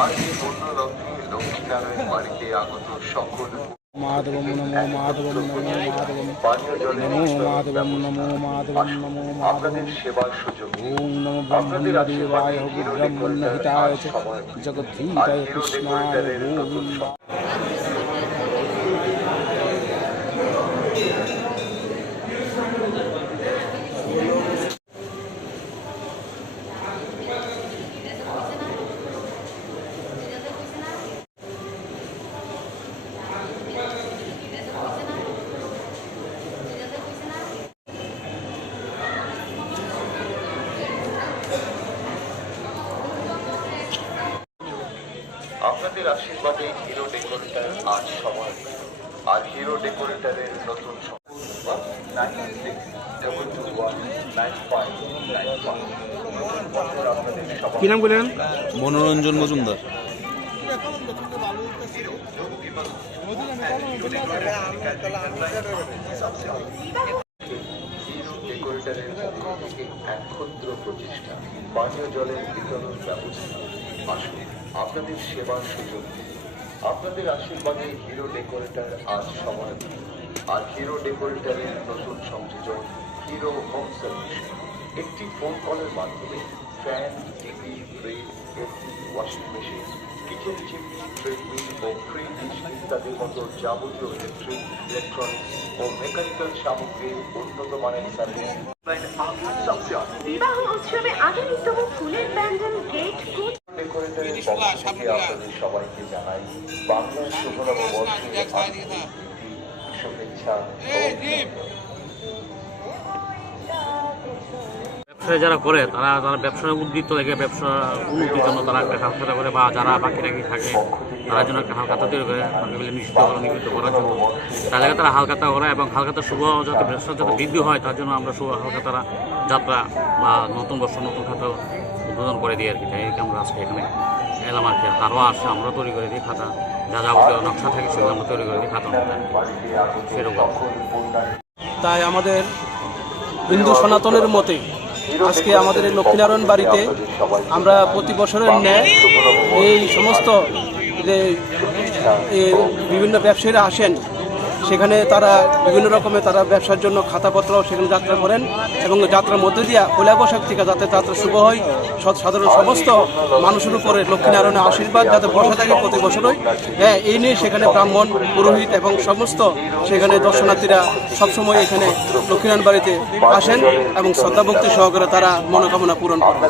আজ এই পুণ্যলগ্নে লক্ষ্মীনারায়ণ বাড়িতে আগত সকল মাধবম নমো মাধবম নমো মাধবম নমো মাধবম নমো মাধবম নমো আপনাদের সেবার সুযোগ। ওম নমো ব্রহ্মদেবায় আশীর্বাদে হিরো ব্রহ্মণ্য ডেকোরেটর হিতায় চ সময়। জগদ্ধীতায় হিরো কৃষ্ণায় ডেকোরেটরের আপনাদের আশীর্বাদে হিরো ডেকোরেটার আজ সময় আর হিরো ডেকোরেটরের নতুন কি নাম বললেন? মনোরঞ্জন মজুমদার। হিরো ডেকোরেটরের এক ক্ষুদ্র প্রচেষ্টা পানীয় জলের বিতরণ ব্যবস্থা আসুন আপনাদের সেবার সুযোগ আপনাদের আশীর্বাদে হিরো ডেকোরেটার আজ সময় আর হিরো ডেকোরেটারের নতুন সংযোজন হিরো হোম সার্ভিস একটি ফোন কলের মাধ্যমে fan TV fridge AC washing machine kitchen chimney treadmill ও ফ্রিজ ইত্যাদির মতো যাবতীয় ইলেকট্রিক ইলেকট্রনিক্স ও মেকানিক্যাল সামগ্রীর উন্নত মানের সার্ভিস বিবাহ উৎসবে আধুনিকতম ফুলের গেট কুচ পক্ষ থেকে আপনাদের সবাইকে জানাই বাংলার শুভ নববর্ষের শুভেচ্ছা ব্যবসায় যারা করে তারা তারা ব্যবসায় উদ্বৃত্ত থেকে ব্যবসা উন্নতির জন্য তারা একটা হালখাতা করে বা যারা বাকি রাখি থাকে তারা যেন একটা হালখাতা তৈরি করে বাকিগুলো নিষিদ্ধ করা নিবৃত্ত করার জন্য। তাদেরকে তারা হালখাতা করে এবং হালখাতা শুভ যাতে ব্যবসা যাতে বৃদ্ধি হয় তার জন্য আমরা শুভ হালখাতারা যাত্রা বা নতুন বর্ষ নতুন খাতা উদ্বোধন করে দিই আর কি। তাই আমরা আজকে এখানে এলাম আর কি। আরও আসে আমরা তৈরি করে দিই খাতা। যা যাবতীয় নকশা থাকে সেগুলো আমরা তৈরি করে দিই খাতা সেরকম। তাই আমাদের হিন্দু সনাতনের মতে আজকে আমাদের এই লক্ষ্মীনারায়ণ বাড়িতে আমরা প্রতি বছরের ন্যায় এই সমস্ত যে বিভিন্ন ব্যবসায়ীরা আসেন সেখানে তারা বিভিন্ন রকমের তারা ব্যবসার জন্য খাতাপত্র সেখানে যাত্রা করেন এবং যাত্রার মধ্যে দিয়ে পয়লা বৈশাখ থেকে যাতে যাত্রা শুভ হয় সাধারণ সমস্ত মানুষের উপরে লক্ষ্মীনারায়ণের আশীর্বাদ যাতে বসে থাকে প্রতি বছরই। হ্যাঁ এই নিয়ে সেখানে ব্রাহ্মণ, পুরোহিত এবং সমস্ত সেখানে দর্শনার্থীরা সবসময় এখানে লক্ষ্মীনারায়ণ বাড়িতে আসেন এবং শ্রদ্ধাভক্তি সহকারে তারা মনোকামনা পূরণ করেন।